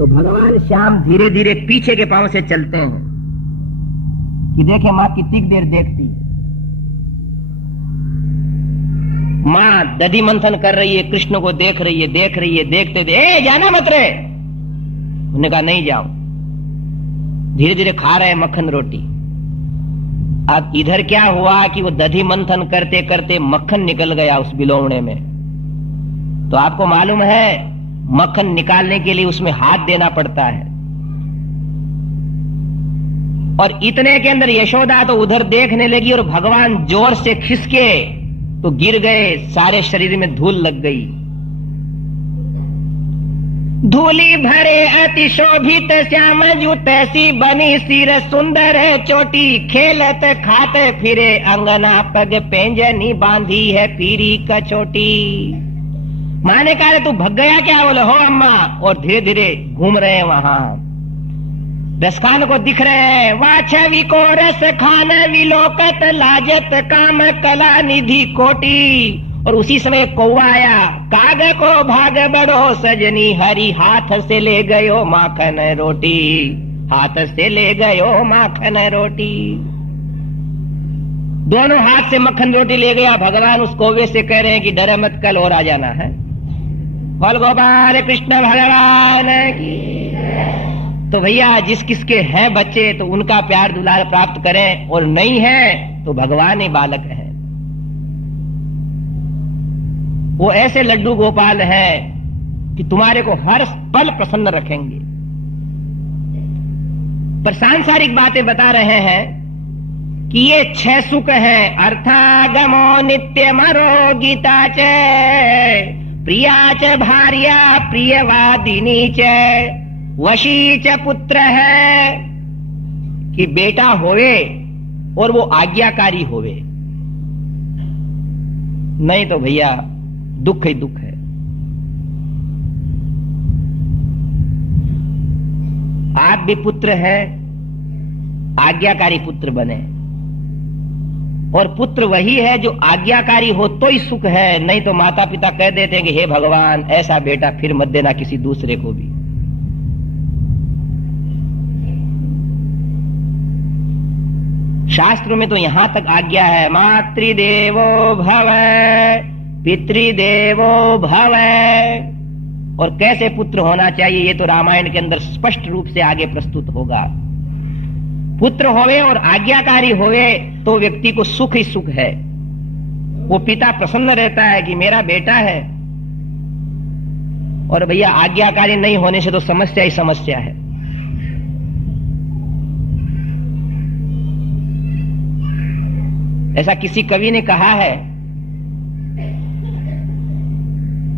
तो भगवान श्याम धीरे धीरे पीछे के पांव से चलते हैं कि देखे मां कितनी देर देखती है। मां दधि मंथन कर रही है, कृष्ण को देख रही है, देखते ए जाना मत रे। उन्होंने कहा नहीं जाओ। धीरे धीरे खा रहे मक्खन रोटी। अब इधर क्या हुआ कि वो दधि मंथन करते करते मक्खन निकल गया उस बिलोवणे में। तो आपको मालूम है मक्खन निकालने के लिए उसमें हाथ देना पड़ता है। और इतने के अंदर यशोदा तो उधर देखने लगी और भगवान जोर से खिसके तो गिर गए, सारे शरीर में धूल लग गई। धूली भरे अति शोभित श्याम जूत सी बनी सिर सुंदर चोटी, खेलत खाते फिरे अंगना पग पेंजनी बांधी है पीरी कचोटी। माँ ने कहा तू भग गया क्या? बोले हो अम्मा। और धीरे धीरे घूम रहे हैं वहां, रसखान को दिख रहे हैं। वाछवी को रस खान विलोकत लाजत काम कला निधि कोटी। और उसी समय कौवा आया, काग को भाग बढ़ो सजनी हरी हाथ से ले गयो माखन रोटी, हाथ से ले गयो माखन रोटी। दोनों हाथ से मक्खन रोटी ले गया। भगवान उस कौवे से कह रहे हैं कि डरे मत, कल और आ जाना है। बोल गोपाल कृष्ण भगवान की। तो भैया जिस किसके हैं बच्चे तो उनका प्यार दुलार प्राप्त करें, और नहीं है तो भगवान ही बालक है। वो ऐसे लड्डू गोपाल हैं कि तुम्हारे को हर पल प्रसन्न रखेंगे। पर सांसारिक बातें बता रहे हैं कि ये 6 सुख हैं। अर्थागमो नित्य मरो गीता च, प्रिया च भार्या प्रियवादिनी च, वशी च पुत्र है कि बेटा होवे और वो आज्ञाकारी होवे, नहीं तो भैया दुख ही दुख है। आप भी पुत्र हैं, आज्ञाकारी पुत्र बने। और पुत्र वही है जो आज्ञाकारी हो तो ही सुख है, नहीं तो माता पिता कह देते हैं कि हे भगवान ऐसा बेटा फिर मत देना किसी दूसरे को भी। शास्त्रों में तो यहां तक आज्ञा है, मातृदेवो भव पितृदेवो भव। और कैसे पुत्र होना चाहिए ये तो रामायण के अंदर स्पष्ट रूप से आगे प्रस्तुत होगा। पुत्र होवे और आज्ञाकारी होवे तो व्यक्ति को सुख ही सुख है। वो पिता प्रसन्न रहता है कि मेरा बेटा है। और भैया आज्ञाकारी नहीं होने से तो समस्या ही समस्या है। ऐसा किसी कवि ने कहा है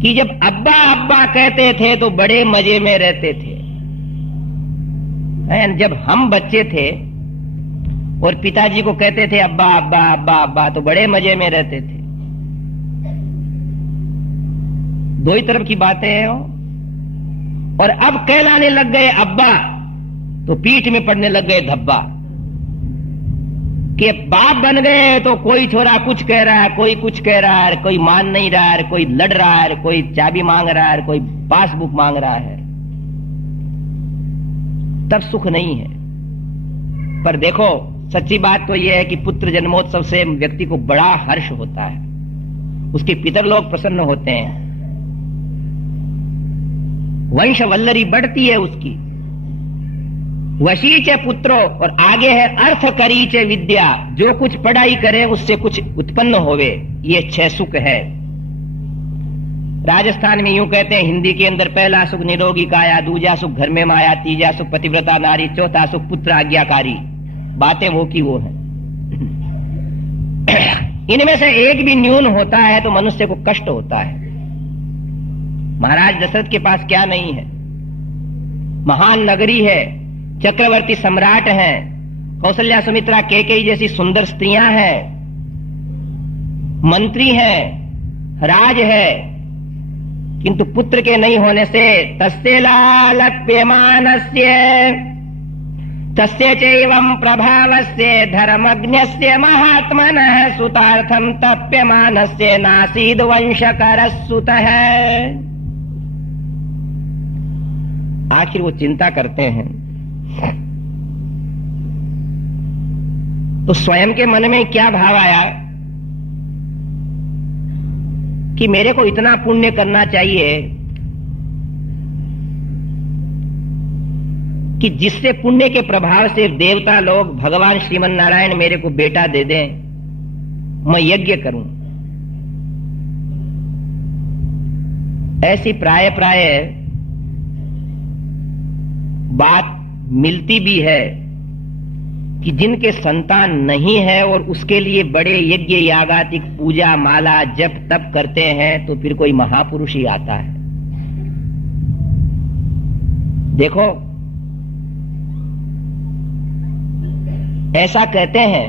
कि जब अब्बा अब्बा कहते थे तो बड़े मजे में रहते थे। जब हम बच्चे थे और पिताजी को कहते थे अब्बा अब्बा अब्बा अब्बा तो बड़े मजे में रहते थे। दो ही तरफ की बातें हैं। और अब कहलाने लग गए अब्बा तो पीठ में पड़ने लग गए धब्बा कि बाप बन गए तो कोई छोरा कुछ कह रहा है, कोई कुछ कह रहा है, कोई मान नहीं रहा है, कोई लड़ रहा है, कोई चाबी मांग रहा है, कोई पासबुक मांग रहा है। तब सुख नहीं है। पर देखो सच्ची बात तो यह है कि पुत्र जन्मोत्सव से व्यक्ति को बड़ा हर्ष होता है, उसके पितर लोग प्रसन्न होते हैं, वंश वल्लरी बढ़ती है उसकी। वशी च पुत्रो, और आगे है अर्थ करी च विद्या, जो कुछ पढ़ाई करे उससे कुछ उत्पन्न होवे। ये 6 सुख है। राजस्थान में यूं कहते हैं हिंदी के अंदर, पहला सुख निरोगी काया, दूजा सुख घर में माया, तीजा सुख पतिव्रता नारी, चौथा सुख पुत्र आज्ञाकारी। बातें वो की वो है। इनमें से एक भी न्यून होता है तो मनुष्य को कष्ट होता है। महाराज दशरथ के पास क्या नहीं है? महान नगरी है, चक्रवर्ती सम्राट हैं, कौशल्या सुमित्रा कैकेयी जैसी सुंदर स्त्रियां हैं, मंत्री हैं, राज है, किंतु पुत्र के नहीं होने से तस्य लालप्यमानस्य तस्य चैवं प्रभावस्य धर्मज्ञस्य महात्मनः सुतार्थं तप्यमानस्य नासीद वंशकरः सुतः। आखिर वो चिंता करते हैं। तो स्वयं के मन में क्या भाव आया कि मेरे को इतना पुण्य करना चाहिए कि जिससे पुण्य के प्रभाव से देवता लोग भगवान श्रीमन नारायण मेरे को बेटा दे दें, मैं यज्ञ करूं। ऐसी प्राय बात मिलती भी है कि जिनके संतान नहीं है और उसके लिए बड़े यज्ञ यागातिक पूजा माला जप तप करते हैं तो फिर कोई महापुरुष ही आता है। देखो, ऐसा कहते हैं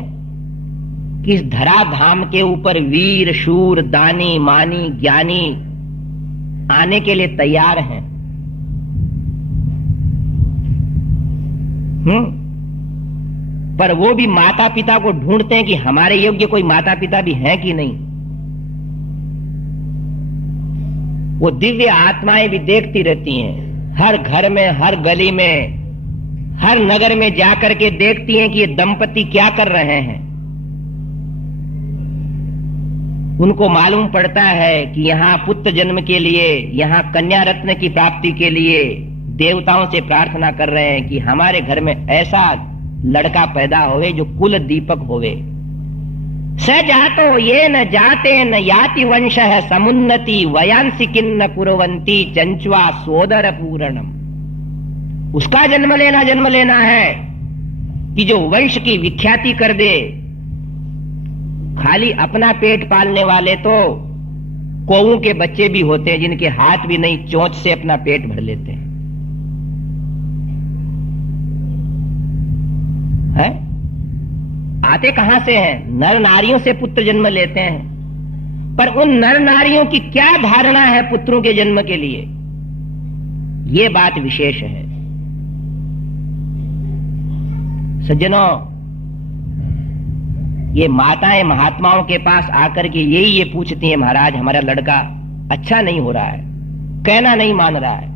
कि इस धरा धाम के ऊपर वीर शूर दानी मानी ज्ञानी आने के लिए तैयार हैं। पर वो भी माता पिता को ढूंढते हैं कि हमारे योग्य कोई माता पिता भी हैं कि नहीं। वो दिव्य आत्माएं भी देखती रहती हैं, हर घर में, हर गली में, हर नगर में जाकर के देखती हैं कि ये दंपति क्या कर रहे हैं। उनको मालूम पड़ता है कि यहां पुत्र जन्म के लिए, यहां कन्या रत्न की प्राप्ति के लिए देवताओं से प्रार्थना कर रहे हैं कि हमारे घर में ऐसा लड़का पैदा होवे जो कुल दीपक होवे। स जातो ये न जाते न याति वंश है समुन्नति वयांसी किन्न कुरवंती चंचवा सोदर पूरणम। उसका जन्म लेना है कि जो वंश की विख्याति कर दे। खाली अपना पेट पालने वाले तो कौओं के बच्चे भी होते हैं जिनके हाथ भी नहीं, चोंच से अपना पेट भर लेते हैं। है? आते कहां से हैं? नर नारियों से पुत्र जन्म लेते हैं। पर उन नर नारियों की क्या धारणा है पुत्रों के जन्म के लिए, ये बात विशेष है। सज्जनों, ये माताएं महात्माओं के पास आकर के ये पूछती हैं, महाराज हमारा लड़का अच्छा नहीं हो रहा है, कहना नहीं मान रहा है।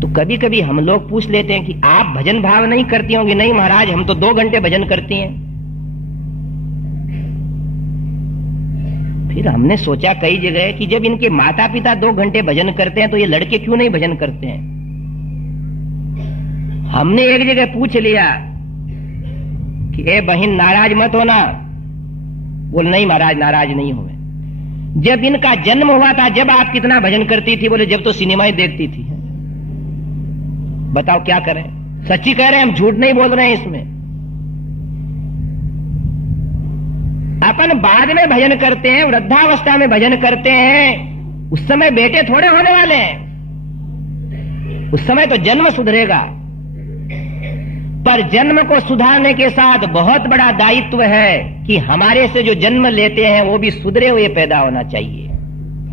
तो कभी कभी हम लोग पूछ लेते हैं कि आप भजन भाव नहीं करती होंगी? नहीं महाराज, हम तो 2 घंटे भजन करती हैं। फिर हमने सोचा कई जगह कि जब इनके माता पिता 2 घंटे भजन करते हैं तो ये लड़के क्यों नहीं भजन करते हैं? हमने एक जगह पूछ लिया कि ए बहन नाराज मत होना। बोल नहीं महाराज नाराज नहीं हुए। जब इनका जन्म हुआ था जब आप कितना भजन करती थी? बोले जब तो सिनेमाएं देखती थी। बताओ क्या करें? सच्ची कह रहे हैं, हम झूठ नहीं बोल रहे हैं इसमें। अपन बाद में भजन करते हैं, वृद्धावस्था में भजन करते हैं, उस समय बेटे थोड़े होने वाले हैं। उस समय तो जन्म सुधरेगा। पर जन्म को सुधारने के साथ बहुत बड़ा दायित्व है कि हमारे से जो जन्म लेते हैं वो भी सुधरे हुए पैदा होना चाहिए।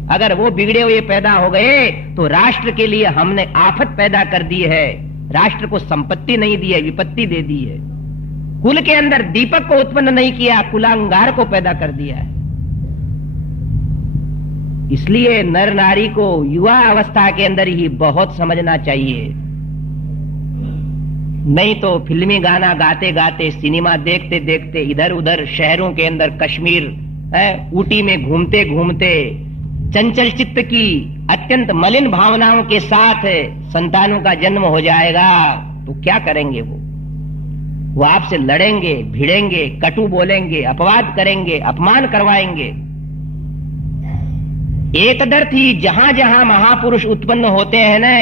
अगर वो बिगड़े हुए पैदा हो गए तो राष्ट्र के लिए हमने आफत पैदा कर दी है। राष्ट्र को संपत्ति नहीं दी है, विपत्ति दे दी है। कुल के अंदर दीपक को उत्पन्न नहीं किया, कुलांगार को पैदा कर दिया है। इसलिए नर नारी को युवा अवस्था के अंदर ही बहुत समझना चाहिए। नहीं तो फिल्मी गाना गाते गाते, सिनेमा देखते देखते, इधर उधर शहरों के अंदर, कश्मीर ऊटी में घूमते घूमते चंचल चित्त की अत्यंत मलिन भावनाओं के साथ संतानों का जन्म हो जाएगा तो क्या करेंगे? वो आपसे लड़ेंगे, भिड़ेंगे, कटु बोलेंगे, अपवाद करेंगे, अपमान करवाएंगे। एतदर्थ ही जहां जहां महापुरुष उत्पन्न होते हैं ना,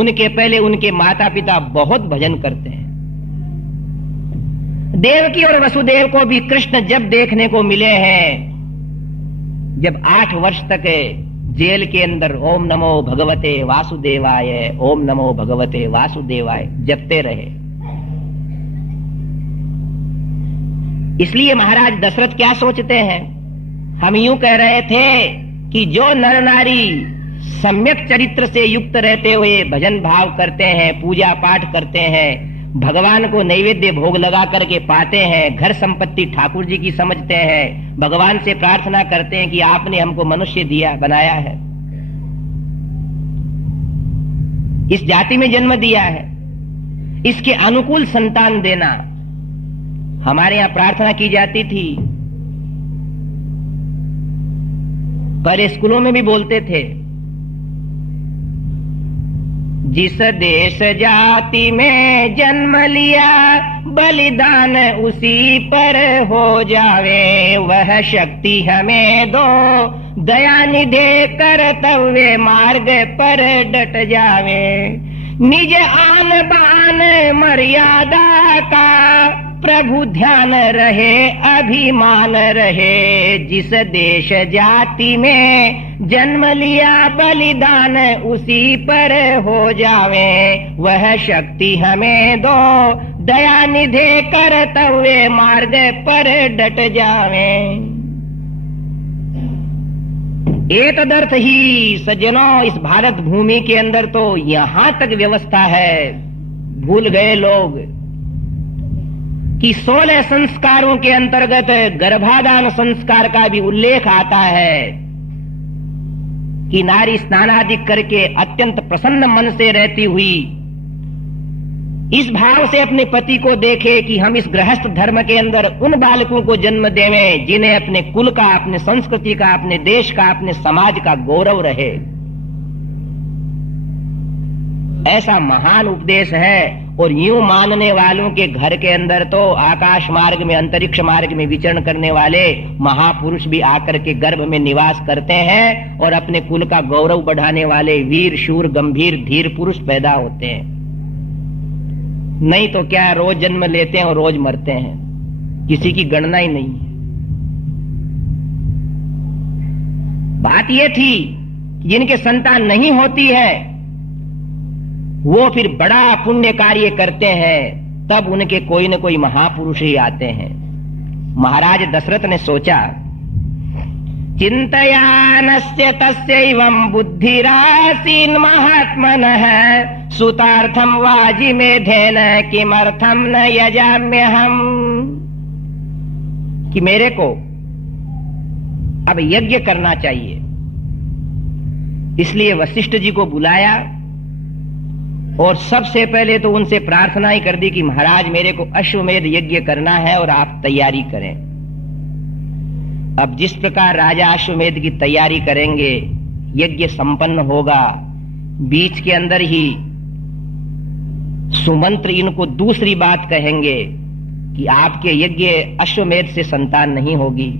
उनके पहले उनके माता पिता बहुत भजन करते हैं। देवकी और वसुदेव को भी कृष्ण जब देखने को मिले हैं, जब 8 वर्ष तक जेल के अंदर ओम नमो भगवते वासुदेवाय, ओम नमो भगवते वासुदेवाय जपते रहे। इसलिए महाराज दशरथ क्या सोचते हैं? हम यूं कह रहे थे कि जो नर नारी सम्यक चरित्र से युक्त रहते हुए भजन भाव करते हैं, पूजा पाठ करते हैं, भगवान को नैवेद्य भोग लगा करके पाते हैं, घर संपत्ति ठाकुर जी की समझते हैं, भगवान से प्रार्थना करते हैं कि आपने हमको मनुष्य दिया, बनाया है, इस जाति में जन्म दिया है, इसके अनुकूल संतान देना। हमारे यहां प्रार्थना की जाती थी, पर स्कूलों में भी बोलते थे, जिस देश जाति में जन्म लिया बलिदान उसी पर हो जावे, वह शक्ति हमें दो दया निधे कर्तव्य मार्ग पर डट जावे। निज आन बान मर्यादा का प्रभु ध्यान रहे, अभिमान रहे। जिस देश जाति में जन्म लिया बलिदान उसी पर हो जावे, वह शक्ति हमें दो दया निधे कर्तव्य मार्ग पर डट जावे। एतदर्थ ही सज्जनों, इस भारत भूमि के अंदर तो यहां तक व्यवस्था है, भूल गए लोग कि 16 संस्कारों के अंतर्गत गर्भाधान संस्कार का भी उल्लेख आता है कि नारी स्नानादि करके अत्यंत प्रसन्न मन से रहती हुई इस भाव से अपने पति को देखे कि हम इस गृहस्थ धर्म के अंदर उन बालकों को जन्म देवें जिन्हें अपने कुल का, अपने संस्कृति का, अपने देश का, अपने समाज का गौरव रहे। ऐसा महान उपदेश है। और यूं मानने वालों के घर के अंदर तो आकाश मार्ग में, अंतरिक्ष मार्ग में विचरण करने वाले महापुरुष भी आकर के गर्भ में निवास करते हैं और अपने कुल का गौरव बढ़ाने वाले वीर शूर गंभीर धीर पुरुष पैदा होते हैं। नहीं तो क्या, रोज जन्म लेते हैं और रोज मरते हैं, किसी की गणना ही नहीं है। बात यह थी कि जिनके संतान नहीं होती है वो फिर बड़ा पुण्य कार्य करते हैं, तब उनके कोई न कोई महापुरुष ही आते हैं। महाराज दशरथ ने सोचा, चिंतयानस्य तस्यैवं बुद्धिरासीन महात्मनः सुतार्थम वाजिमेधेन किमर्थम न यजाम्यहम्, कि मेरे को अब यज्ञ करना चाहिए। इसलिए वशिष्ठ जी को बुलाया और सबसे पहले तो उनसे प्रार्थना ही कर दी कि महाराज मेरे को अश्वमेध यज्ञ करना है और आप तैयारी करें। अब जिस प्रकार राजा अश्वमेध की तैयारी करेंगे, यज्ञ संपन्न होगा, बीच के अंदर ही सुमंत्र इनको दूसरी बात कहेंगे कि आपके यज्ञ अश्वमेध से संतान नहीं होगी।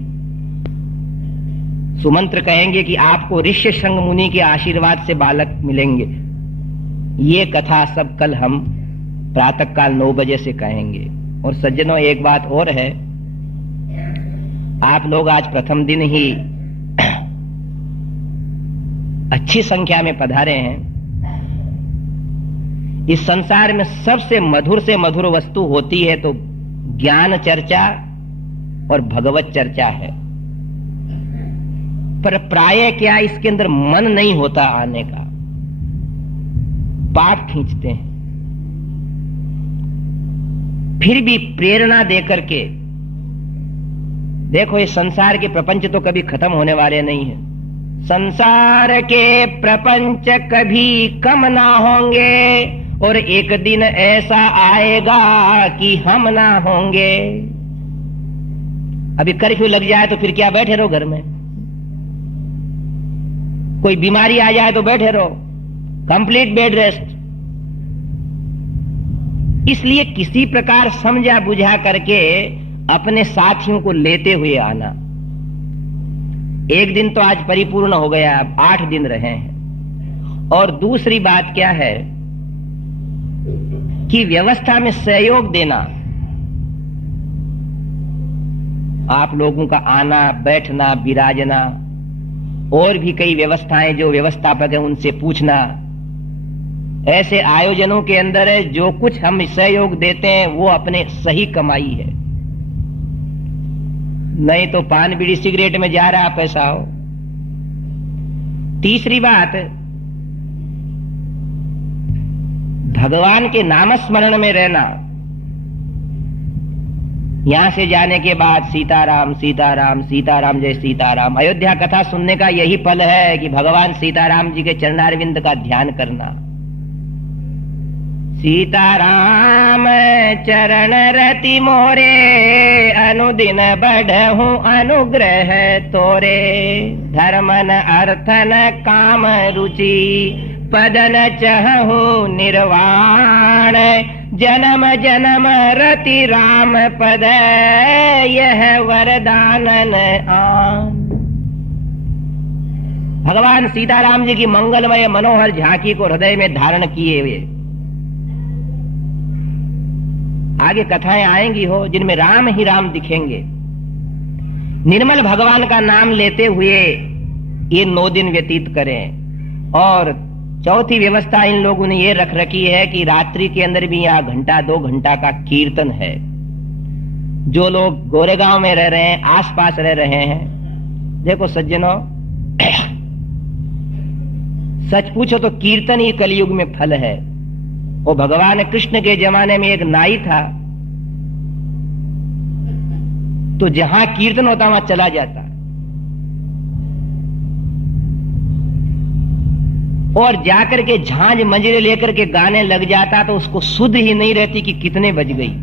सुमंत्र कहेंगे कि आपको ऋष्यशृंग मुनि के आशीर्वाद से बालक मिलेंगे। ये कथा सब कल हम प्रातःकाल 9 बजे से कहेंगे। और सज्जनों, एक बात और है, आप लोग आज प्रथम दिन ही अच्छी संख्या में पधारे हैं। इस संसार में सबसे मधुर वस्तु होती है तो ज्ञान चर्चा और भगवत चर्चा है, पर प्राय क्या इसके अंदर मन नहीं होता आने का, पाप खींचते हैं। फिर भी प्रेरणा देकर के देखो, ये संसार के प्रपंच तो कभी खत्म होने वाले नहीं है। संसार के प्रपंच कभी कम ना होंगे और एक दिन ऐसा आएगा कि हम ना होंगे। अभी कर्फ्यू लग जाए तो फिर क्या, बैठे रहो घर में। कोई बीमारी आ जाए तो बैठे रहो, कंप्लीट बेड रेस्ट। इसलिए किसी प्रकार समझा बुझा करके अपने साथियों को लेते हुए आना। एक दिन तो आज परिपूर्ण हो गया, अब 8 दिन रहे हैं। और दूसरी बात क्या है कि व्यवस्था में सहयोग देना, आप लोगों का आना बैठना विराजना, और भी कई व्यवस्थाएं जो व्यवस्थापक है उनसे पूछना। ऐसे आयोजनों के अंदर है जो कुछ हम सहयोग देते हैं वो अपने सही कमाई है, नहीं तो पान बीड़ी सिगरेट में जा रहा पैसा हो। तीसरी बात, भगवान के नामस्मरण में रहना। यहां से जाने के बाद सीताराम सीताराम सीताराम जय सीताराम, अयोध्या कथा सुनने का यही फल है कि भगवान सीताराम जी के चरणारविंद का ध्यान करना। सीताराम चरण रति मोरे, अनुदिन बढ़हु अनुग्रह तोरे। धर्मन अर्थन काम रुचि, पदन चहु निर्वाण। जन्म जन्म रति राम पद, यह वरदानन आन। भगवान सीताराम जी की मंगलमय मनोहर झांकी को हृदय में धारण किए हुए आगे कथाएं आएंगी हो, जिनमें राम ही राम दिखेंगे। निर्मल भगवान का नाम लेते हुए ये 9 दिन व्यतीत करें। और चौथी व्यवस्था इन लोगों ने ये रख रखी है कि रात्रि के अंदर भी यहाँ घंटा 2 घंटा का कीर्तन है। जो लोग गोरेगांव में रह रहे हैं, आसपास रह रहे हैं, देखो सज्जनों, सच पूछो तो कीर्तन ही कलयुग में फल है। वो भगवान कृष्ण के जमाने में एक नाई था, तो जहां कीर्तन होता वहां चला जाता, और जाकर के झांझ मंजरे लेकर के गाने लग जाता, तो उसको सुध ही नहीं रहती कि कितने बज गई।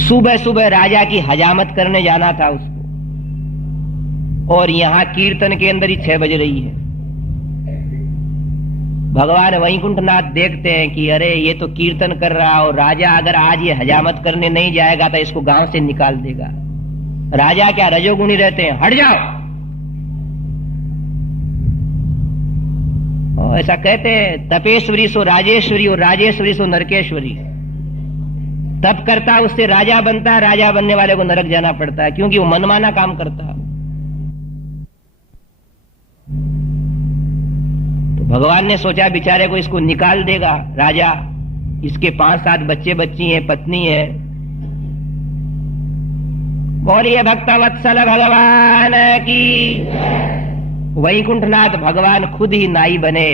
सुबह सुबह राजा की हजामत करने जाना था उसको, और यहां कीर्तन के अंदर ही 6 बज रही है। भगवान वैकुंठनाथ देखते हैं कि अरे ये तो कीर्तन कर रहा, और राजा अगर आज ये हजामत करने नहीं जाएगा तो इसको गांव से निकाल देगा। राजा क्या रजोगुणी रहते हैं, हट जाओ। और ऐसा कहते हैं, तपेश्वरी सो राजेश्वरी और राजेश्वरी सो नरकेश्वरी। तप करता उससे राजा बनता, राजा बनने वाले को नरक जाना पड़ता है, क्योंकि वो मनमाना काम करता। भगवान ने सोचा बेचारे को इसको निकाल देगा राजा, इसके 5-7 बच्चे बच्ची हैं, पत्नी है। बोलिए भक्तवत्सल भगवान की। वैकुंठनाथ भगवान खुद ही नाई बने।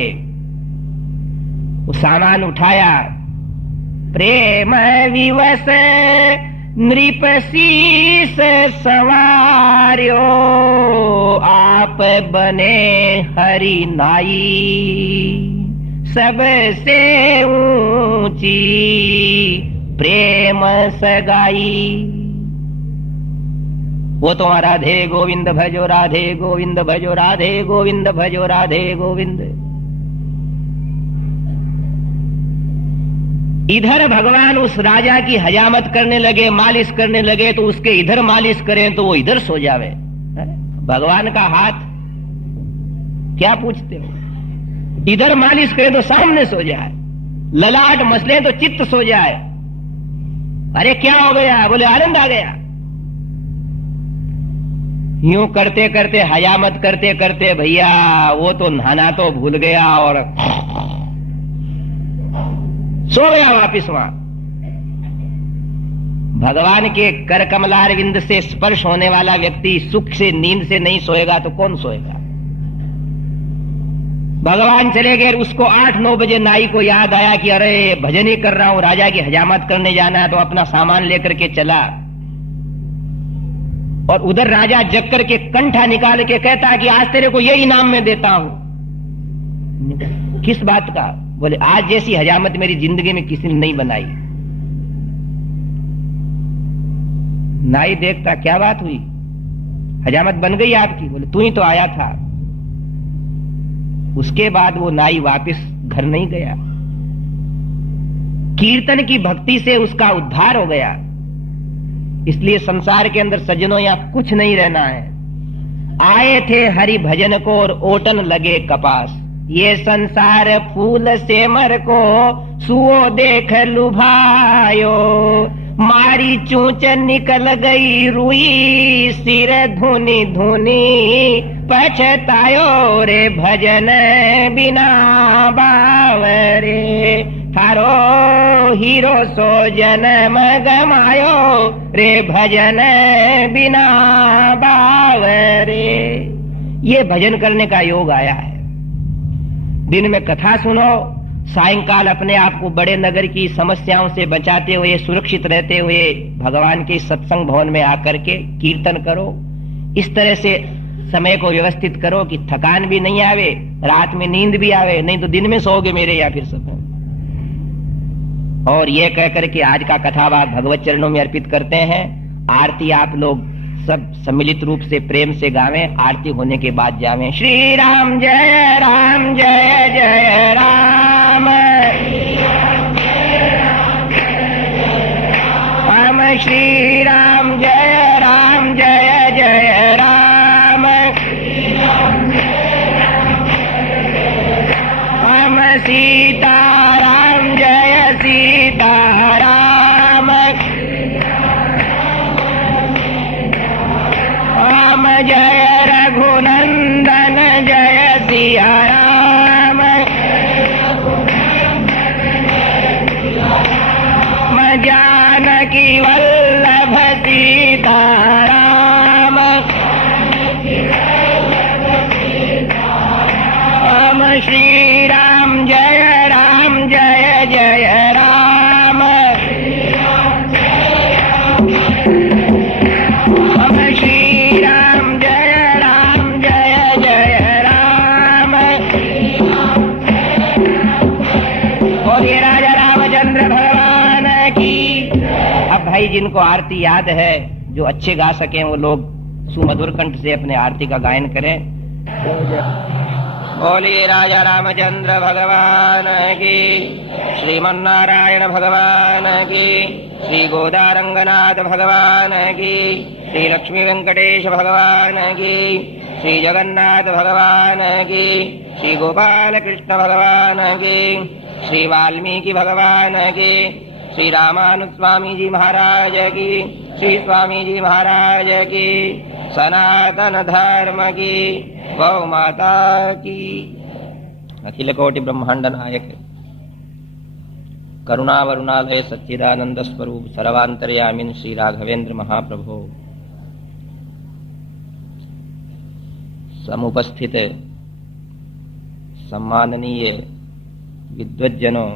वो सामान उठाया, प्रेम विवश नृप शीस सवार्यो, आप बने हरि नाई सबसे ऊंची प्रेम सगाई। वो तो राधे गोविंद भजो, राधे गोविंद भजो, राधे गोविंद भजो, राधे गोविंद। इधर भगवान उस राजा की हजामत करने लगे, मालिश करने लगे, तो उसके इधर मालिश करें तो वो इधर सो जावे। भगवान का हाथ क्या पूछते हो? इधर मालिश करें तो सामने सो जाए, ललाट मसले तो चित्त सो जाए। अरे क्या हो गया? बोले आनंद आ गया। यूं करते करते, हजामत करते करते भैया वो तो नहाना तो भूल गया और सो गया वापिस वहां। भगवान के कर कमलारविंद से स्पर्श होने वाला व्यक्ति सुख से, नींद से नहीं सोएगा तो कौन सोएगा? भगवान चले गए। उसको 8-9 बजे नाई को याद आया कि अरे भजन ही कर रहा हूं, राजा की हजामत करने जाना है, तो अपना सामान लेकर के चला। और उधर राजा जग करके कंठा निकाल के कहता कि आज तेरे को ये इनाम में देता हूं। किस बात का? बोले आज जैसी हजामत मेरी जिंदगी में किसी ने नहीं बनाई। नाई देखता, क्या बात हुई, हजामत बन गई आपकी? बोले तू ही तो आया था। उसके बाद वो नाई वापस घर नहीं गया। कीर्तन की भक्ति से उसका उद्धार हो गया। इसलिए संसार के अंदर सज्जनों यहां कुछ नहीं रहना है। आए थे हरि भजन को और ओटन लगे कपास। ये संसार फूल से मर को सुओ देख लुभायो। मारी चूंच निकल गई रुई, सिर धुनी धुनी पछतायो रे भजन बिना बावरे। थारो हीरो सो जन्म गमायो रे भजन बिना बावरे। ये भजन करने का योग आया है। दिन में कथा सुनो, सायंकाल अपने आप को बड़े नगर की समस्याओं से बचाते हुए, सुरक्षित रहते हुए भगवान के सत्संग भवन में आकर के कीर्तन करो। इस तरह से समय को व्यवस्थित करो कि थकान भी नहीं आवे, रात में नींद भी आवे, नहीं तो दिन में सोओगे मेरे या फिर समय। और ये कह करके आज का कथावाक भगवत चरणों में अर्पित करते हैं। आरती आप लोग सब सम्मिलित रूप से प्रेम से गावें, आरती होने के बाद जावें। श्री राम जय जय राम, राम श्री राम जय जय राम, राम सीताराम जय सीताराम, राम जय रघुनंदन जय सिया राम, जानकी वल्लभ सीताराम, राम श्री राम जय जय राम, राम श्री राम जय जय राम। और ये राजा रामचंद्र भगवान की। अब भाई जिनको आरती याद है, जो अच्छे गा सकें, वो लोग सुमधुर कंठ से अपने आरती का गायन करें। बोलिए राजा रामचंद्र भगवान की, श्रीमन्नारायण भगवान की, श्री गोदारंगनाथ भगवान की, श्री लक्ष्मी वेंकटेश भगवान की, श्री जगन्नाथ भगवान की, श्री गोपाल कृष्ण भगवान की, श्री वाल्मीकि भगवान की, श्री रामानुज स्वामी जी महाराज की, श्री स्वामी जी महाराज की, सनातन धर्म की, गौ माता की। अखिल कोटि ब्रह्मांड नायक, करुणा वरुणालय सच्चिदानंद स्वरूप सर्वांतर्यामिन श्री राघवेंद्र महाप्रभो, समुपस्थित सम्माननीय विद्वज्जनों,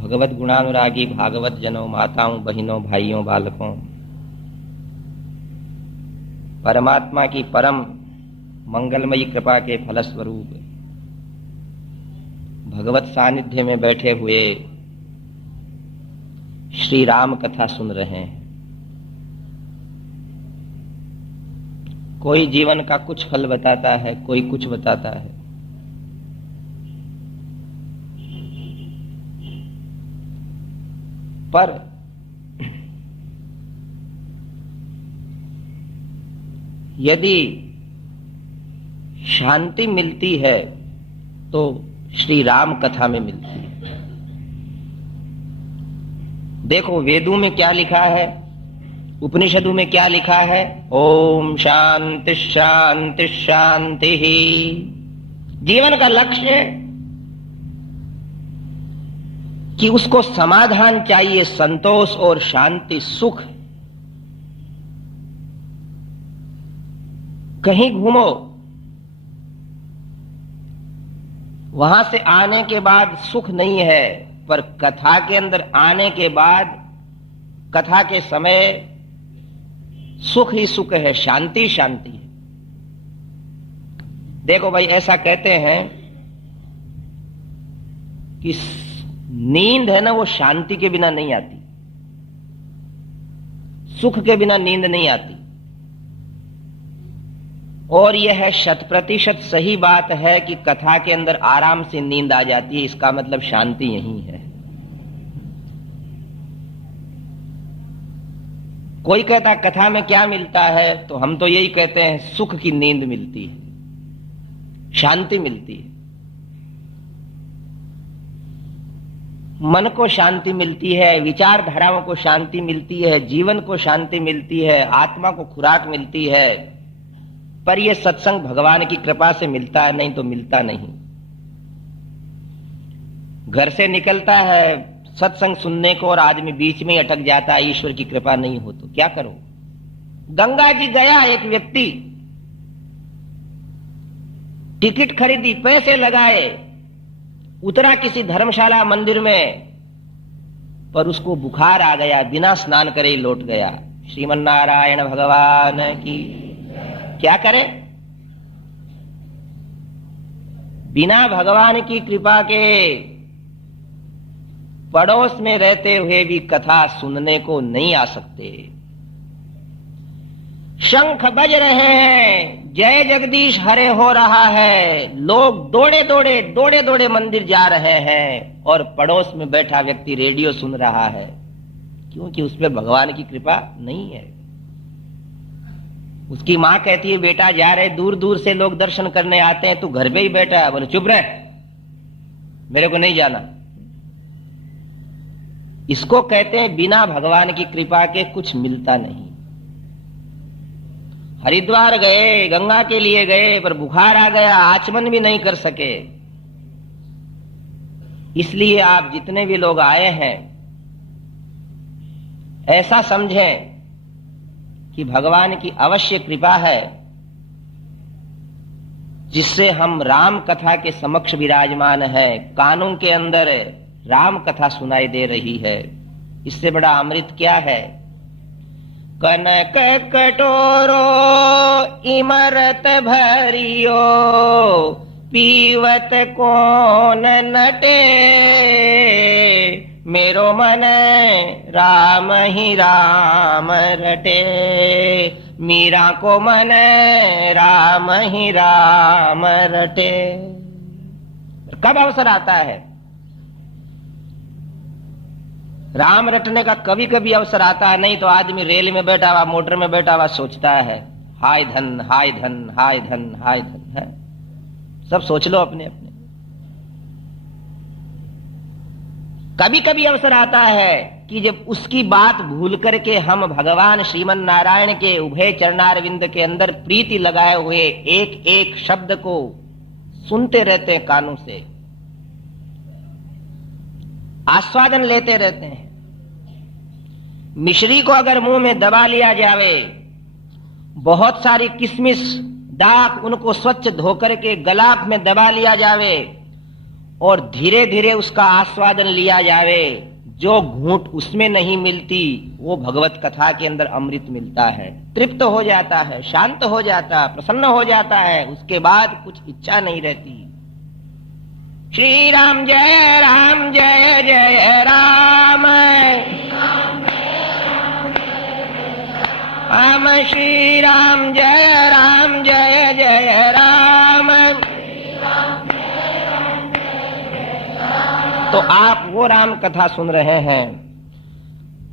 भगवत गुणानुरागी भागवत जनों, माताओं, बहनों, भाइयों, बालकों, परमात्मा की परम मंगलमयी कृपा के फलस्वरूप भगवत सानिध्य में बैठे हुए श्री राम कथा सुन रहे हैं। कोई जीवन का कुछ फल बताता है, कोई कुछ बताता है। पर यदि शांति मिलती है तो श्री राम कथा में मिलती है। देखो वेदों में क्या लिखा है, उपनिषदों में क्या लिखा है, ओम शांति शांति शांति ही। जीवन का लक्ष्य कि उसको समाधान चाहिए, संतोष और शांति, सुख। कहीं घूमो, वहां से आने के बाद सुख नहीं है, पर कथा के अंदर आने के बाद, कथा के समय सुख ही सुख है, शांति शांति है। देखो भाई, ऐसा कहते हैं कि नींद है ना, वो शांति के बिना नहीं आती, सुख के बिना नींद नहीं आती। और यह 100% सही बात है कि कथा के अंदर आराम से नींद आ जाती है, इसका मतलब शांति यही है। कोई कहता कथा में क्या मिलता है, तो हम तो यही कहते हैं सुख की नींद मिलती है, शांति मिलती है, मन को शांति मिलती है, विचारधाराओं को शांति मिलती है, जीवन को शांति मिलती है, आत्मा को खुराक मिलती है। पर यह सत्संग भगवान की कृपा से मिलता है, नहीं तो मिलता नहीं। घर से निकलता है सत्संग सुनने को और आदमी बीच में ही अटक जाता है, ईश्वर की कृपा नहीं हो तो क्या करो। गंगा जी गया एक व्यक्ति, टिकट खरीदी, पैसे लगाए, उतरा किसी धर्मशाला मंदिर में, पर उसको बुखार आ गया, बिना स्नान करे ही लौट गया। श्रीमन्नारायण भगवान की। क्या करें? बिना भगवान की कृपा के पड़ोस में रहते हुए भी कथा सुनने को नहीं आ सकते। शंख बज रहे हैं, जय जगदीश हरे हो रहा है, लोग दौड़े दौड़े मंदिर जा रहे हैं और पड़ोस में बैठा व्यक्ति रेडियो सुन रहा है, क्योंकि उसमें भगवान की कृपा नहीं है। उसकी मां कहती है, बेटा जा रहे, दूर दूर से लोग दर्शन करने आते हैं, तू घर पे ही बैठा है। बोले चुप रह, मेरे को नहीं जाना। इसको कहते हैं बिना भगवान की कृपा के कुछ मिलता नहीं। हरिद्वार गए, गंगा के लिए गए, पर बुखार आ गया, आचमन भी नहीं कर सके। इसलिए आप जितने भी लोग आए हैं, ऐसा समझें कि भगवान की अवश्य कृपा है, जिससे हम राम कथा के समक्ष विराजमान है। कानों के अंदर राम कथा सुनाई दे रही है। इससे बड़ा अमृत क्या है? कनक कटोरो इमरत भरियो, पीवत कौन नटे, मेरो मन राम ही राम रटे, मीरा को मन राम ही राम रटे। कब अवसर आता है? राम रटने का कभी कभी अवसर आता है, नहीं तो आदमी रेल में बैठा हुआ, मोटर में बैठा हुआ सोचता है हाय धन हाय धन हाय धन हाय धन है। सब सोच लो अपने अपने। कभी कभी अवसर आता है कि जब उसकी बात भूल करके हम भगवान श्रीमन नारायण के उभय चरणारविंद के अंदर प्रीति लगाए हुए एक एक शब्द को सुनते रहते हैं, कानों से आस्वादन लेते रहते हैं। मिश्री को अगर मुंह में दबा लिया जावे, बहुत सारी किशमिश दाख उनको स्वच्छ धोकर के गलाफ में दबा लिया जावे और धीरे धीरे उसका आस्वादन लिया जावे, जो घूंट उसमें नहीं मिलती वो भगवत कथा के अंदर अमृत मिलता है। तृप्त हो जाता है, शांत हो जाता, प्रसन्न हो जाता है, उसके बाद कुछ इच्छा नहीं रहती। श्री राम जय जय राम, राम श्री राम जय जय राम। तो आप वो राम कथा सुन रहे हैं।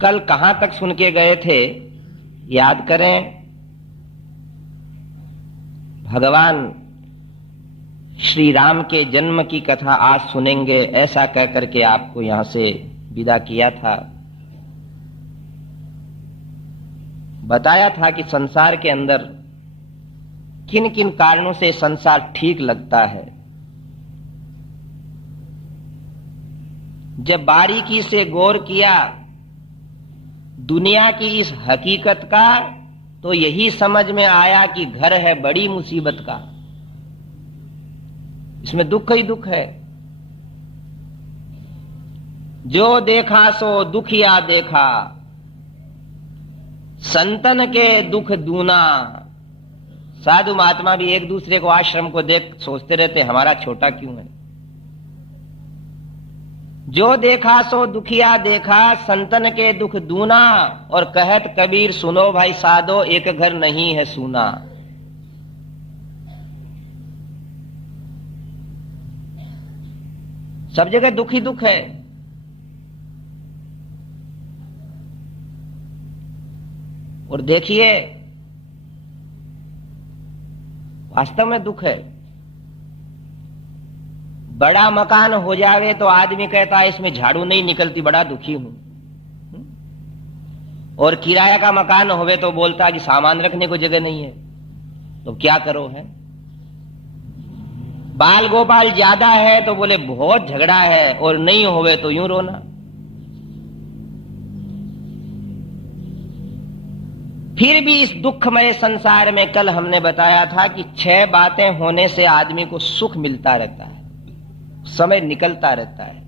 कल कहां तक सुन के गए थे याद करें। भगवान श्री राम के जन्म की कथा आज सुनेंगे, ऐसा कह करके आपको यहां से विदा किया था। बताया था कि संसार के अंदर किन किन कारणों से संसार ठीक लगता है। जब बारीकी से गौर किया दुनिया की इस हकीकत का, तो यही समझ में आया कि घर है बड़ी मुसीबत का, इसमें दुख ही दुख है। जो देखा सो दुखिया देखा, संतन के दुख दूना। साधु महात्मा भी एक दूसरे को आश्रम को देख सोचते रहते हमारा छोटा क्यों है। जो देखा सो दुखिया देखा, संतन के दुख दूना। और कहत कबीर सुनो भाई साधो, एक घर नहीं है सूना। सब जगह दुख ही दुख है। और देखिए वास्तव में दुख है। बड़ा मकान हो जावे तो आदमी कहता है इसमें झाड़ू नहीं निकलती, बड़ा दुखी हूं। और किराया का मकान होवे तो बोलता कि सामान रखने को जगह नहीं है, तो क्या करो है। बाल गोपाल ज्यादा है तो बोले बहुत झगड़ा है, और नहीं होवे तो यूं रोना। फिर भी इस दुखमय संसार में कल हमने बताया था कि 6 बातें होने से आदमी को सुख मिलता रहता है, समय निकलता रहता है,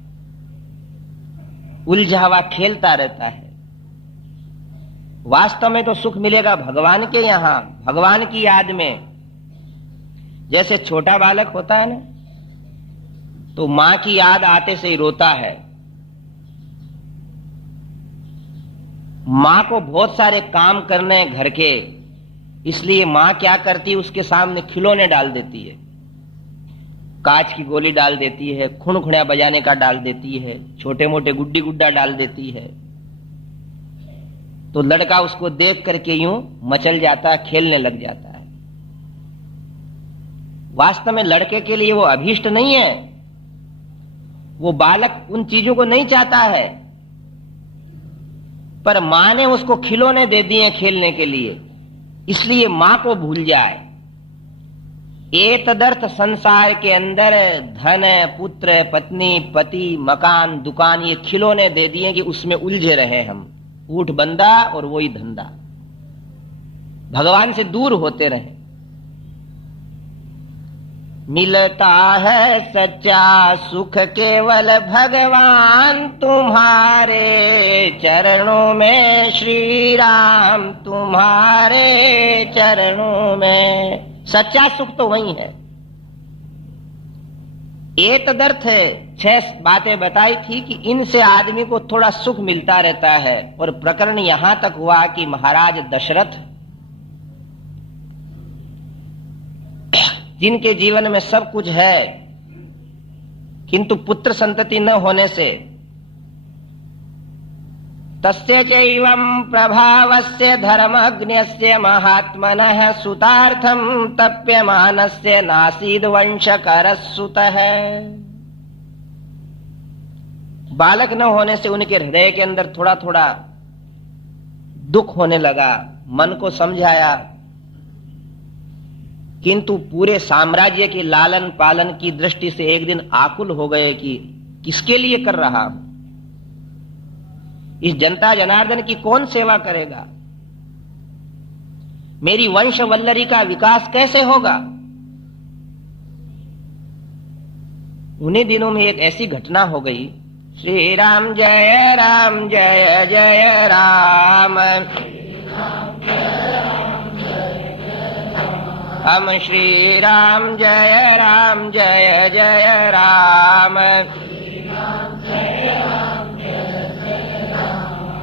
उलझा हुआ खेलता रहता है। वास्तव में तो सुख मिलेगा भगवान के यहां, भगवान की याद में। जैसे छोटा बालक होता है ना, तो मां की याद आते से ही रोता है। मां को बहुत सारे काम करने हैं घर के, इसलिए मां क्या करती है, उसके सामने खिलौने डाल देती है। कांच की गोली डाल देती है, खुणखुणिया बजाने का डाल देती है, छोटे मोटे गुड्डी गुड्डा डाल देती है। तो लड़का उसको देख करके यूं मचल जाता है, खेलने लग जाता है। वास्तव में लड़के के लिए वो अभीष्ट नहीं है, वो बालक उन चीजों को नहीं चाहता है, पर मां ने उसको खिलौने दे दिए खेलने के लिए, इसलिए मां को भूल जाए। एतदर्थ संसार के अंदर धन, पुत्र, पत्नी, पति, मकान, दुकान, ये खिलौने दे दिए कि उसमें उलझे रहे हम, ऊठ बंदा और वही धंधा, भगवान से दूर होते रहे। मिलता है सच्चा सुख केवल भगवान तुम्हारे चरणों में, श्री राम तुम्हारे चरणों में। सच्चा सुख तो वही है। एतदर्थ 6 बातें बताई थी कि इनसे आदमी को थोड़ा सुख मिलता रहता है। और प्रकरण यहां तक हुआ कि महाराज दशरथ, जिनके जीवन में सब कुछ है, किंतु पुत्र संतति न होने से, तस्य चैवं प्रभावस्य धर्मज्ञस्य महात्मनः सुतार्थं तप्यमानस्य नासीद वंशकरः सुतः। बालक न होने से उनके हृदय के अंदर थोड़ा थोड़ा दुख होने लगा, मन को समझाया, किंतु पूरे साम्राज्य के लालन पालन की दृष्टि से एक दिन आकुल हो गए कि किसके लिए कर रहा हूं, इस जनता जनार्दन की कौन सेवा करेगा, मेरी वंश वल्लरी का विकास कैसे होगा। उन्हीं दिनों में एक ऐसी घटना हो गई, श्री राम जय जय राम, हम श्री राम जय जय राम,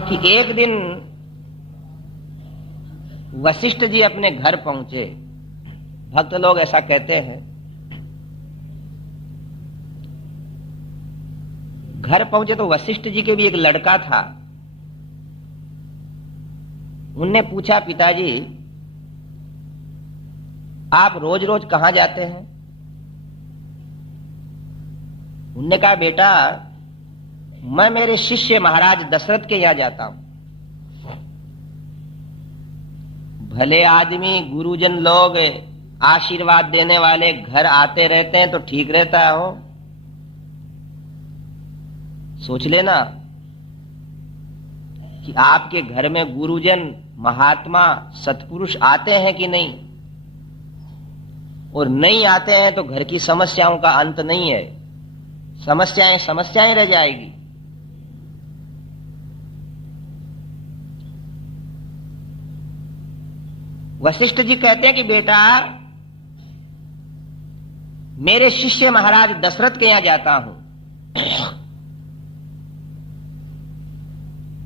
कि एक दिन वशिष्ठ जी अपने घर पहुंचे। भक्त लोग ऐसा कहते हैं। घर पहुंचे तो वशिष्ठ जी के भी एक लड़का था। उनने पूछा, पिताजी आप रोज रोज कहां जाते हैं? उनने कहा, बेटा मैं मेरे शिष्य महाराज दशरथ के यहां जाता हूं। भले आदमी गुरुजन लोग आशीर्वाद देने वाले घर आते रहते हैं तो ठीक रहता हो। सोच लेना कि आपके घर में गुरुजन महात्मा सत्पुरुष आते हैं कि नहीं, और नहीं आते हैं तो घर की समस्याओं का अंत नहीं है, समस्याएं रह जाएगी। वशिष्ठ जी कहते हैं कि बेटा मेरे शिष्य महाराज दशरथ के यहां जाता हूं।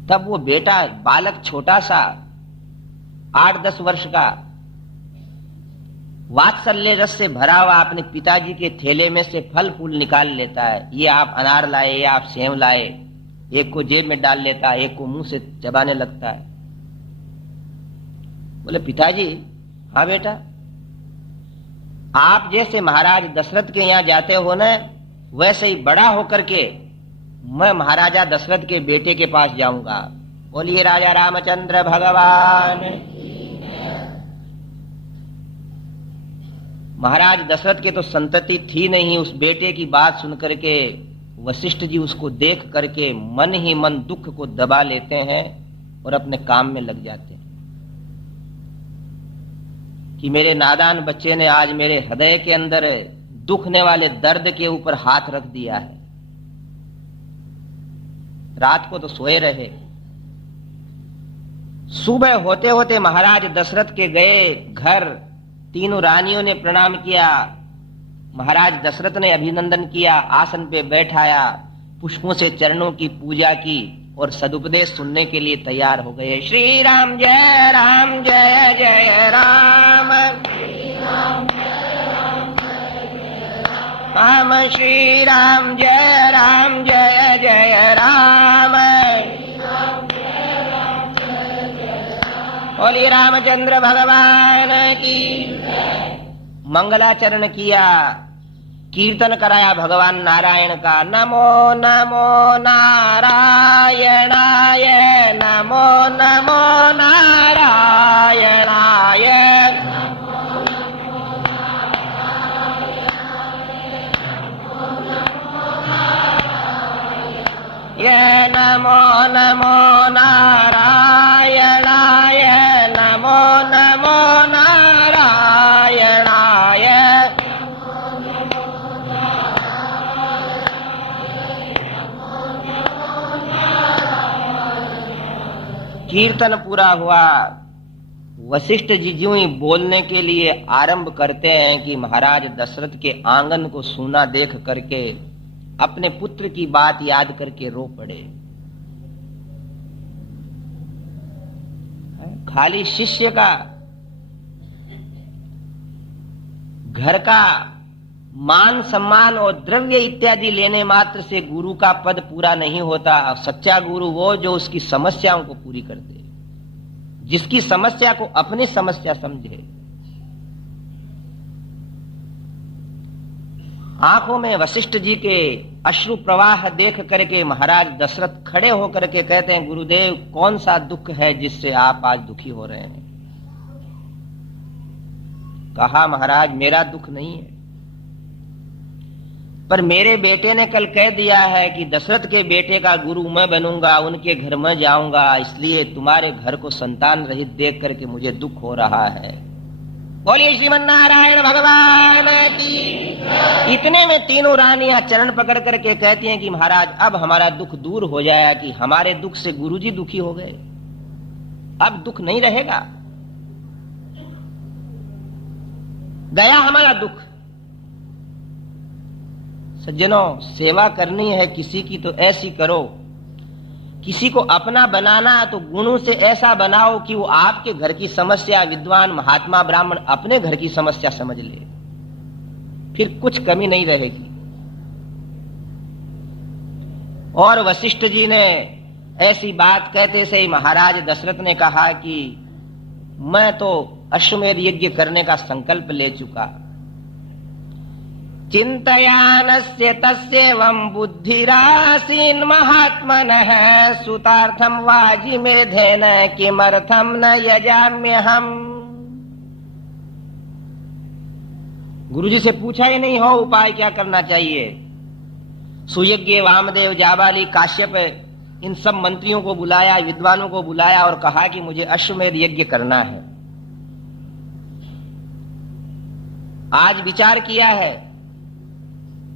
तब वो बेटा बालक छोटा सा 8-10 वर्ष का वात्सल्य रस से भरा हुआ अपने पिताजी के थैले में से फल फूल निकाल लेता है। ये आप अनार लाए, ये आप सेव लाए, एक को जेब में डाल लेता है, एक को मुंह से चबाने लगता है। बोले, पिताजी हाँ बेटा, आप जैसे महाराज दशरथ के यहां जाते हो ना, वैसे ही बड़ा होकर के मैं महाराजा दशरथ के बेटे के पास जाऊंगा। बोलिए राजा रामचंद्र भगवान। महाराज दशरथ के तो संतति थी नहीं। उस बेटे की बात सुनकर के वशिष्ठ जी उसको देख करके मन ही मन दुख को दबा लेते हैं और अपने काम में लग जाते हैं कि मेरे नादान बच्चे ने आज मेरे हृदय के अंदर दुखने वाले दर्द के ऊपर हाथ रख दिया है। रात को तो सोए रहे, सुबह होते होते महाराज दशरथ के गए घर, तीनों रानियों ने प्रणाम किया, महाराज दशरथ ने अभिनंदन किया, आसन पे बैठाया, पुष्पों से चरणों की पूजा की और सदुपदेश सुनने के लिए तैयार हो गए। श्री राम जय राम जय जय राम, राम श्री राम जय राम जय जय राम, बोलिए रामचंद्र भगवान की। मंगलाचरण किया, कीर्तन कराया भगवान नारायण का। नमो नमो नारायणाय, नमो नमो नारायणाय, ये नमो नमो नारायणाय, नमो नमो नारायणाय, कीर्तन पूरा हुआ। वशिष्ठ जी ज्यों ही बोलने के लिए आरंभ करते हैं कि महाराज दशरथ के आंगन को सूना देख करके अपने पुत्र की बात याद करके रो पड़े। खाली शिष्य का, घर का मान सम्मान और द्रव्य इत्यादि लेने मात्र से गुरु का पद पूरा नहीं होता। सच्चा गुरु वो जो उसकी समस्याओं को पूरी कर दे, जिसकी समस्या को अपनी समस्या समझे। आंखों में वशिष्ठ जी के अश्रु प्रवाह देख करके महाराज दशरथ खड़े होकर के कहते हैं, गुरुदेव कौन सा दुख है जिससे आप आज दुखी हो रहे हैं? कहा, महाराज मेरा दुख नहीं है, पर मेरे बेटे ने कल कह दिया है कि दशरथ के बेटे का गुरु मैं बनूंगा, उनके घर में जाऊंगा, इसलिए तुम्हारे घर को संतान रहित देख करके मुझे दुख हो रहा है। बोलिए श्रीमन नारायण भगवान की। इतने में तीनों रानियां चरण पकड़ करके कहती हैं कि महाराज अब हमारा दुख दूर हो जाएगा, कि हमारे दुख से गुरुजी दुखी हो गए, अब दुख नहीं रहेगा, गया हमारा दुख। सज्जनों, सेवा करनी है किसी की तो ऐसी करो, किसी को अपना बनाना तो गुणों से ऐसा बनाओ कि वो आपके घर की समस्या विद्वान महात्मा ब्राह्मण अपने घर की समस्या समझ ले, फिर कुछ कमी नहीं रहेगी। और वशिष्ठ जी ने ऐसी बात कहते से ही महाराज दशरथ ने कहा कि मैं तो अश्वमेध यज्ञ करने का संकल्प ले चुका। चिंतयानस्य तस्येवं बुद्धिरासीन महात्मनः सुतार्थम वाजिमेधेन किमर्थम न यजाम्यहम्। गुरुजी से पूछा ही नहीं हो उपाय क्या करना चाहिए। सुयज्ञ वामदेव जाबाली काश्यप इन सब मंत्रियों को बुलाया, विद्वानों को बुलाया और कहा कि मुझे अश्वमेध यज्ञ करना है। आज विचार किया है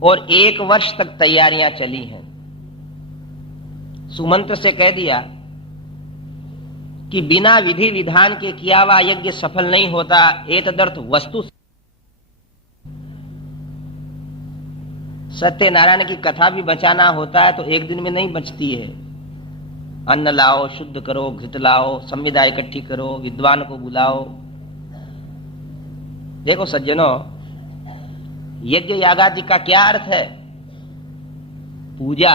और 1 वर्ष तक तैयारियां चली हैं। सुमंत्र से कह दिया कि बिना विधि विधान के किया हुआ यज्ञ सफल नहीं होता। एतदर्थ वस्तु सत्यनारायण की कथा भी बचाना होता है तो एक दिन में नहीं बचती है। अन्न लाओ, शुद्ध करो, घृत लाओ, संविदा इकट्ठी करो, विद्वान को बुलाओ। देखो सज्जनों, यज्ञ यागादि का क्या अर्थ है? पूजा।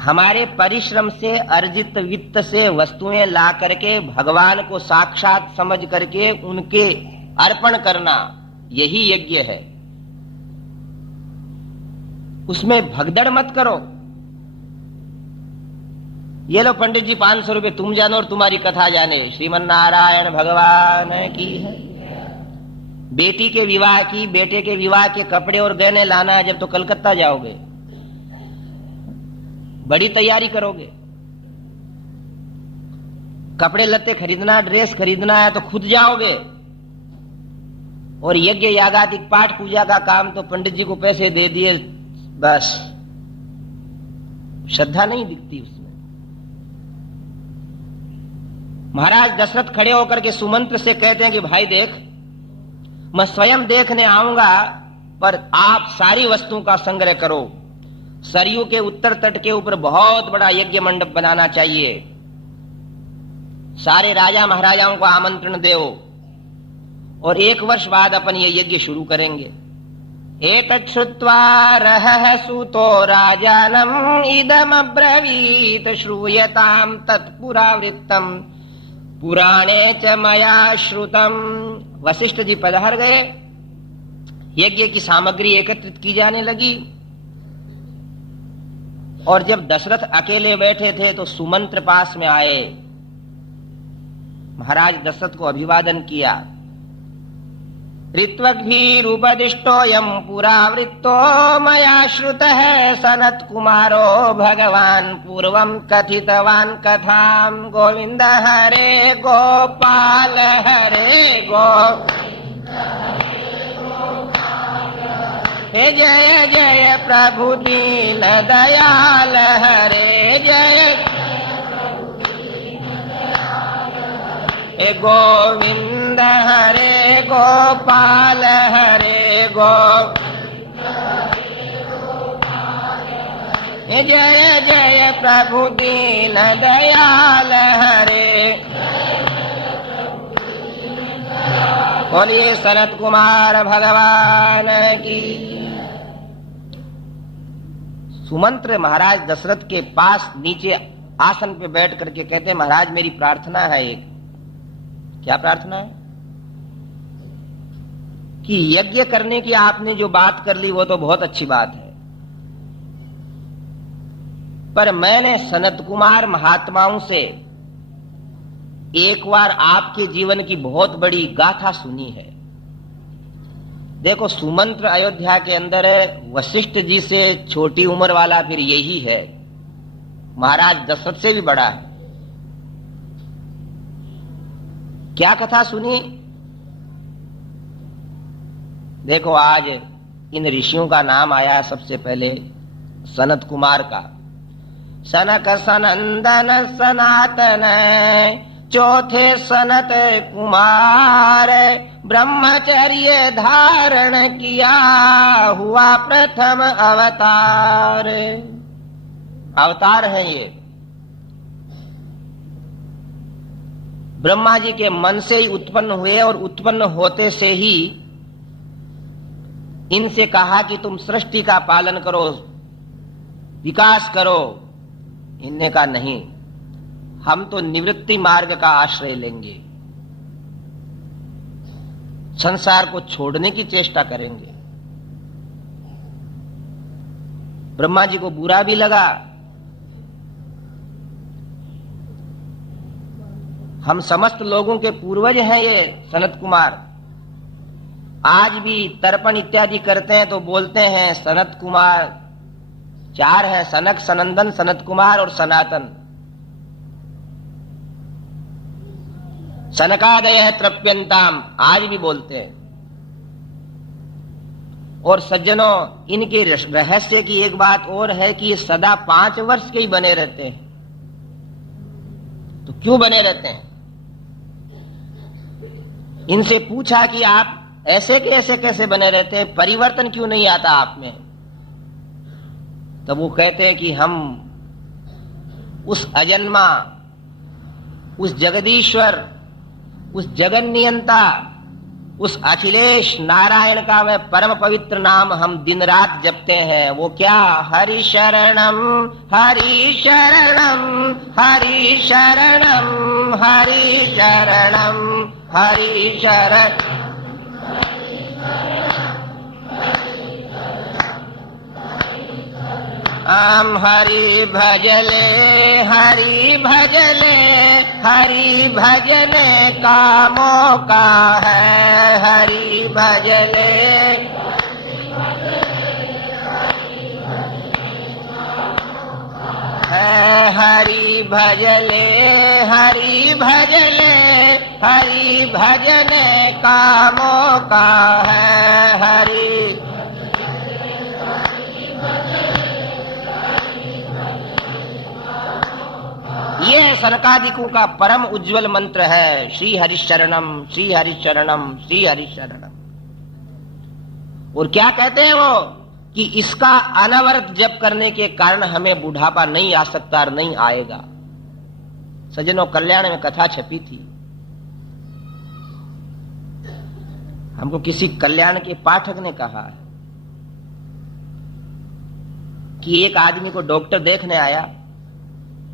हमारे परिश्रम से अर्जित वित्त से वस्तुएं ला करके भगवान को साक्षात समझ करके उनके अर्पण करना, यही यज्ञ है। उसमें भगदड़ मत करो। ये लो पंडित जी 500 रुपए तुम जानो और तुम्हारी कथा जाने। श्रीमन नारायण भगवान की है। बेटी के विवाह की, बेटे के विवाह के कपड़े और गहने लाना है जब तो कलकत्ता जाओगे, बड़ी तैयारी करोगे। कपड़े लत्ते खरीदना, ड्रेस खरीदना है तो खुद जाओगे। और यज्ञ यागादिक पाठ पूजा का काम तो पंडित जी को पैसे दे दिए, बस। श्रद्धा नहीं दिखती उसमें। महाराज दशरथ खड़े होकर के सुमंत्र से कहते हैं कि भाई देख, मैं स्वयं देखने आऊंगा, पर आप सारी वस्तुओं का संग्रह करो। सरयू के उत्तर तट के ऊपर बहुत बड़ा यज्ञ मंडप बनाना चाहिए। सारे राजा महाराजाओं को आमंत्रण दो और 1 वर्ष बाद अपन ये यज्ञ शुरू करेंगे। एतत् श्रुत्वा रहः सूतो राजानम् इदमब्रवीत् श्रूयताम् तत्पुरावृत्तम् पुराणे च मया श्रुतम्। वशिष्ठ जी पधार गए, यज्ञ की सामग्री एकत्रित की जाने लगी, और जब दशरथ अकेले बैठे थे तो सुमंत्र पास में आए। महाराज दशरथ को अभिवादन किया। ऋत्वग्भिरुपदिष्टोऽयं पुरावृत्तो मया श्रुतः सनत कुमारो भगवान् पूर्वं कथितवान् कथां गोविंद हरे गोपाल हरे हे जय जय प्रभु दीन दयाल हरे जय हे गोविंद हरे गोपाल हरे हे जय जय प्रभु दीन दयाल हरे। बोलिए सनत कुमार भगवान की। सुमंत्र महाराज दशरथ के पास नीचे आसन पे बैठ करके कहते हैं, महाराज मेरी प्रार्थना है एक। क्या प्रार्थना है? कि यज्ञ करने की आपने जो बात कर ली वो तो बहुत अच्छी बात है, पर मैंने सनत कुमार महात्माओं से एक बार आपके जीवन की बहुत बड़ी गाथा सुनी है। देखो, सुमंत्र अयोध्या के अंदर वशिष्ठ जी से छोटी उम्र वाला फिर यही है, महाराज दशरथ से भी बड़ा है। क्या कथा सुनी? देखो, आज इन ऋषियों का नाम आया सबसे पहले सनत कुमार का। सनक सनंदन सनातन चौथे सनत कुमार, ब्रह्मचर्य धारण किया हुआ प्रथम अवतार। अवतार है ये। ब्रह्मा जी के मन से ही उत्पन्न हुए और उत्पन्न होते से ही इनसे कहा कि तुम सृष्टि का पालन करो, विकास करो। इनने कहा नहीं, हम तो निवृत्ति मार्ग का आश्रय लेंगे, संसार को छोड़ने की चेष्टा करेंगे। ब्रह्मा जी को बुरा भी लगा। हम समस्त लोगों के पूर्वज हैं ये सनत कुमार। आज भी तर्पण इत्यादि करते हैं तो बोलते हैं सनत कुमार। 4 हैं, सनक, सनंदन, सनत कुमार और सनातन। सनकादय तृप्यंताम आज भी बोलते हैं। और सज्जनों, इनके रहस्य की एक बात और है कि ये सदा 5 वर्ष के ही बने रहते हैं। तो क्यों बने रहते हैं? इनसे पूछा कि आप ऐसे कैसे बने रहते हैं, परिवर्तन क्यों नहीं आता आप में? तब वो कहते हैं कि हम उस अजन्मा, उस जगदीश्वर, उस जगन नियंता, उस अखिलेश नारायण का वह परम पवित्र नाम हम दिन रात जपते हैं। वो क्या? हरि शरणम हरि शरणम हरि शरणम हरि शरणम हरि शरण। हम हरि भजले हरि भजले हरि भजने का मौका है। हरि भजले हरि भजले हरि भजले हरि भजने का मौका है। हरि ये सनकादिकों का परम उज्जवल मंत्र है श्री हरिशरणम, श्री हरिशरणम, श्री हरिशरणम। और क्या कहते हैं वो कि इसका अनवरत जप करने के कारण हमें बुढ़ापा नहीं आ सकता और नहीं आएगा। सज्जनों, कल्याण में कथा छपी थी। हमको किसी कल्याण के पाठक ने कहा कि एक आदमी को डॉक्टर देखने आया।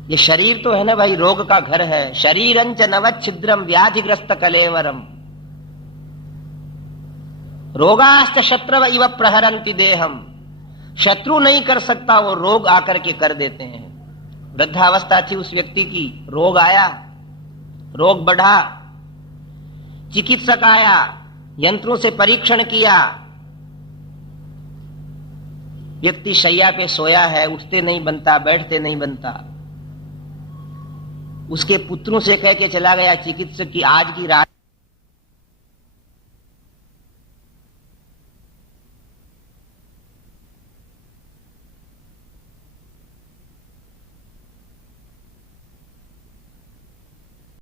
ये शरीर तो है ना भाई, रोग का घर है। शरीरंच नवच्छिद्रम व्याधिग्रस्त कलेवरम, रोगाश्च शत्रव इव प्रहरन्ति देहम। शत्रु नहीं कर सकता, वो रोग आकर के कर देते हैं। वृद्धावस्था थी उस व्यक्ति की, रोग आया, रोग बढ़ा, चिकित्सक आया, यंत्रों से परीक्षण किया, व्यक्ति शैया पे सोया है, उठते नहीं बनता, बैठते नहीं बनता। उसके पुत्रों से कह के चला गया चिकित्सक की आज की रात